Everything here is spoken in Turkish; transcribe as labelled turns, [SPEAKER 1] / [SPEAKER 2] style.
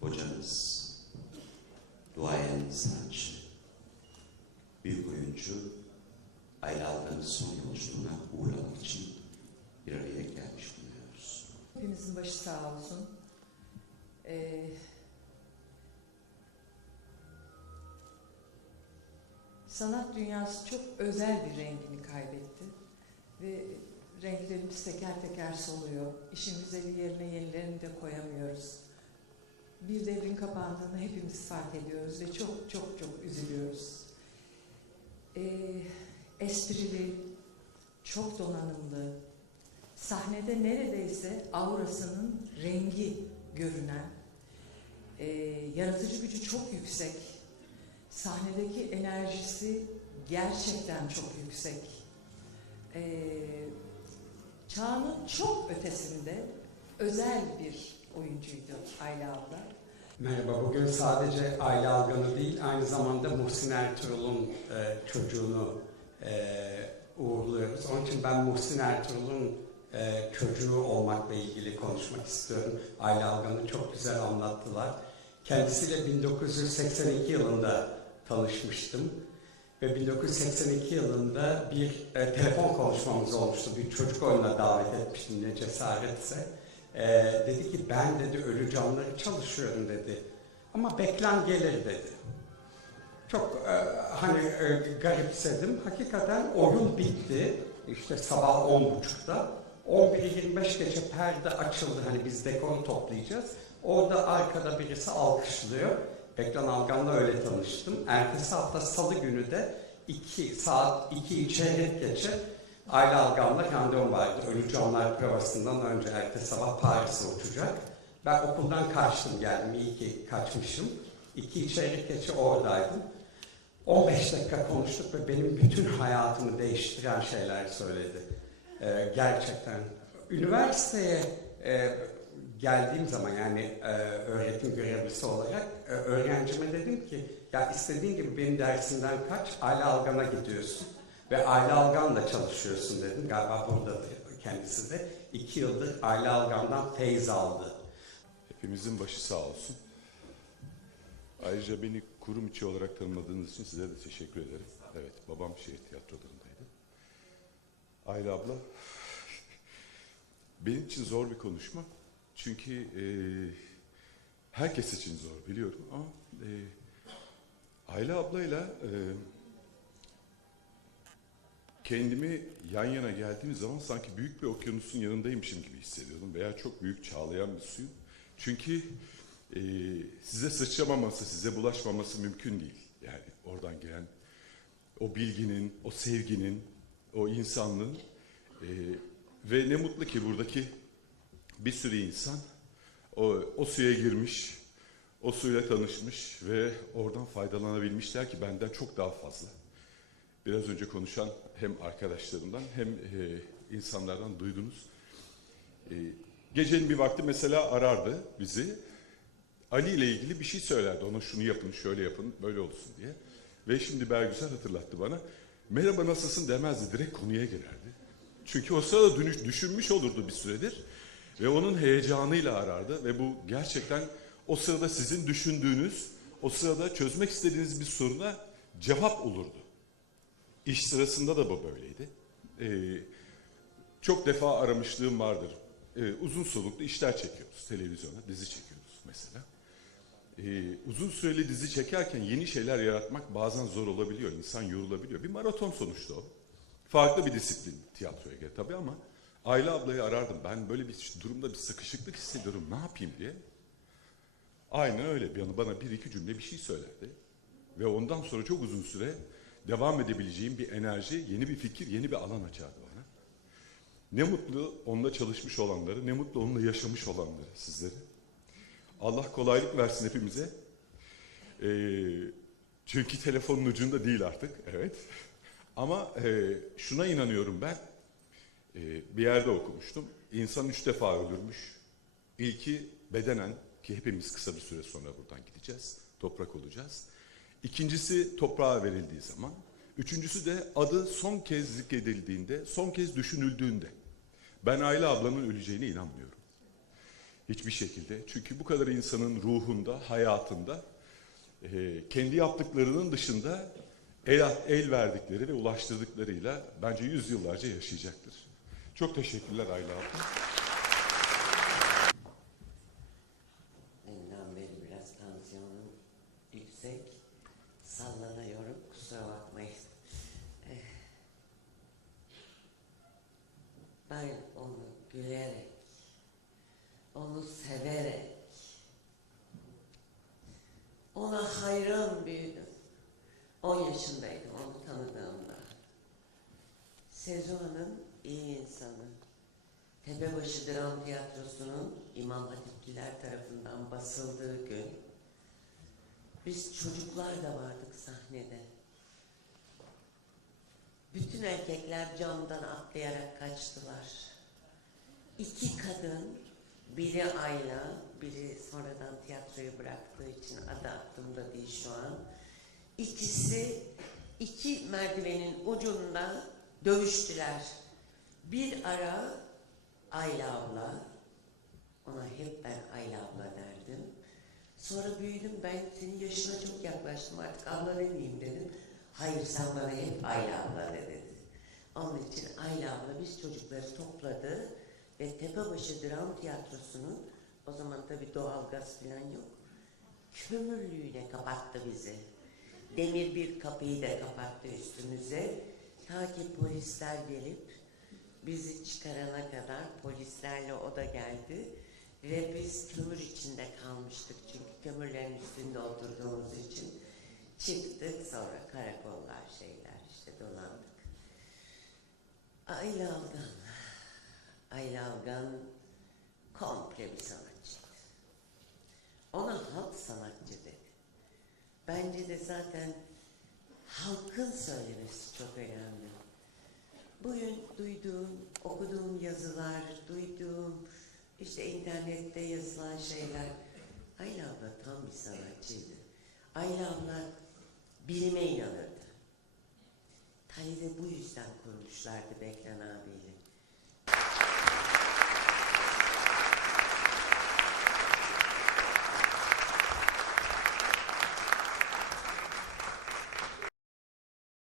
[SPEAKER 1] hocamız, duayen sanatçı, büyük oyuncu Alkan'ın son yolculuğuna uğramak için bir araya gelmiş bulunuyoruz.
[SPEAKER 2] Hepimizin başı sağ olsun. Ee, sanat dünyası çok özel bir rengini kaybetti. Ve renklerimiz teker teker soluyor. İşin yerine yenilerini de koyamıyoruz. Bir devrin kapandığını hepimiz fark ediyoruz ve çok çok çok üzülüyoruz. Ee, esprili, çok donanımlı, sahnede neredeyse aurasının rengi görünen, e, yaratıcı gücü çok yüksek, sahnedeki enerjisi gerçekten çok yüksek. E, çağının çok ötesinde özel bir oyuncuydu Ayla abla.
[SPEAKER 3] Merhaba, bugün sadece Aile Algan'ı değil, aynı zamanda Muhsin Ertuğrul'un e, çocuğunu e, uğurluyoruz. Onun için ben Muhsin Ertuğrul'un e, çocuğu olmakla ilgili konuşmak istiyorum. Aile Algan'ı çok güzel anlattılar. Kendisiyle 1982 yılında tanışmıştım. Ve 1982 yılında bir e, telefon konuşmamız olmuştu. Bir çocuk oyununa davet etmiştim ne cesaretse. Ee, dedi ki ben dedi ölü canları çalışıyorum dedi. Ama beklen gelir dedi. Çok e, hani e, garipsedim. Hakikaten oyun bitti. İşte sabah 10.30'da. 11.25 geçe perde açıldı. Hani biz dekoru toplayacağız. Orada arkada birisi alkışlıyor. Beklan Algan'la öyle tanıştım. Ertesi hafta salı günü de 2 saat 2 çeyrek geçe Ayla Algan'la randevum vardı. Ölü Canlar provasından önce ertesi sabah Paris'e uçacak. Ben okuldan kaçtım geldim. İyi ki kaçmışım. İki çeyrek geçe oradaydım. 15 dakika konuştuk ve benim bütün hayatımı değiştiren şeyler söyledi. Ee, gerçekten. Üniversiteye e, geldiğim zaman yani e, öğretim görevlisi olarak e, öğrencime dedim ki ya istediğin gibi benim dersimden kaç Ayla Algan'a gidiyorsun ve Ayla Algan'la çalışıyorsun dedim. Galiba buradadır kendisi de. İki yıldır Ayla Algan'dan feyz aldı.
[SPEAKER 4] Hepimizin başı sağ olsun. Ayrıca beni kurum içi olarak tanımadığınız için size de teşekkür ederim. Evet, babam şehir tiyatrolarındaydı. Ayla abla, benim için zor bir konuşma. Çünkü e, herkes için zor biliyorum ama e, Ayla ablayla e, kendimi yan yana geldiğim zaman sanki büyük bir okyanusun yanındaymışım gibi hissediyordum veya çok büyük çağlayan bir suyun. Çünkü e, size sıçramaması, size bulaşmaması mümkün değil. Yani oradan gelen o bilginin, o sevginin, o insanlığın e, ve ne mutlu ki buradaki bir sürü insan o, o suya girmiş, o suyla tanışmış ve oradan faydalanabilmişler ki benden çok daha fazla. Biraz önce konuşan hem arkadaşlarımdan hem e, insanlardan duydunuz. E, gecenin bir vakti mesela arardı bizi. Ali ile ilgili bir şey söylerdi. Ona şunu yapın, şöyle yapın, böyle olsun diye. Ve şimdi Bergüzel hatırlattı bana. Merhaba nasılsın demezdi. Direkt konuya girerdi. Çünkü o sırada düşünmüş olurdu bir süredir. Ve onun heyecanıyla arardı. Ve bu gerçekten o sırada sizin düşündüğünüz, o sırada çözmek istediğiniz bir soruna cevap olurdu. İş sırasında da bu böyleydi. Ee, çok defa aramışlığım vardır. Ee, uzun soluklu işler çekiyoruz televizyona, dizi çekiyoruz mesela. Ee, uzun süreli dizi çekerken yeni şeyler yaratmak bazen zor olabiliyor, insan yorulabiliyor. Bir maraton sonuçta o. Farklı bir disiplin tiyatroya göre tabii ama Ayla ablayı arardım. Ben böyle bir durumda bir sıkışıklık hissediyorum, ne yapayım diye. Aynen öyle. Bana bir iki cümle bir şey söylerdi. Ve ondan sonra çok uzun süre devam edebileceğim bir enerji, yeni bir fikir, yeni bir alan açardı bana. Ne mutlu onunla çalışmış olanları, ne mutlu onunla yaşamış olanları sizlere. Allah kolaylık versin hepimize. Ee, çünkü telefonun ucunda değil artık, evet. Ama e, şuna inanıyorum ben, e, bir yerde okumuştum. İnsan üç defa ölürmüş. İlki bedenen, ki hepimiz kısa bir süre sonra buradan gideceğiz, toprak olacağız. İkincisi toprağa verildiği zaman. Üçüncüsü de adı son kez zikredildiğinde, son kez düşünüldüğünde. Ben Ayla ablanın öleceğine inanmıyorum. Hiçbir şekilde. Çünkü bu kadar insanın ruhunda, hayatında e, kendi yaptıklarının dışında el, el verdikleri ve ulaştırdıklarıyla bence yüzyıllarca yaşayacaktır. Çok teşekkürler Ayla abla.
[SPEAKER 5] Ona hayran büyüdüm. 10 yaşındaydım onu tanıdığımda. Sezo Hanım iyi insanı. Tepebaşı Dram Tiyatrosu'nun İmam Hatipliler tarafından basıldığı gün biz çocuklar da vardık sahnede. Bütün erkekler camdan atlayarak kaçtılar. İki kadın, biri Ayla, biri sonradan tiyatroyu bıraktığı için adı aklımda değil şu an. İkisi iki merdivenin ucunda dövüştüler. Bir ara Ayla abla, ona hep ben Ayla abla derdim. Sonra büyüdüm ben senin yaşına çok yaklaştım artık abla demeyeyim dedim. Hayır sen bana hep Ayla abla de dedi. Onun için Ayla abla biz çocukları topladı ve Tepebaşı Dram Tiyatrosu'nu o zaman tabii doğalgaz falan yok. Kömürlüğüne kapattı bizi. Demir bir kapıyı da kapattı üstümüze. Ta ki polisler gelip bizi çıkarana kadar polislerle o da geldi. Ve biz kömür içinde kalmıştık çünkü kömürlerin üstünde oturduğumuz için. Çıktık sonra karakollar şeyler işte dolandık. Ayla Algan. Ayla Algan komple bir sanatçıydı. Ona halk sanatçı dedi. Bence de zaten halkın söylemesi çok önemli. Bugün duyduğum, okuduğum yazılar, duyduğum işte internette yazılan şeyler. Ayla abla tam bir sanatçıydı. Ayla abla bilime inanırdı. Tayide bu yüzden kurmuşlardı Beklan abiyle.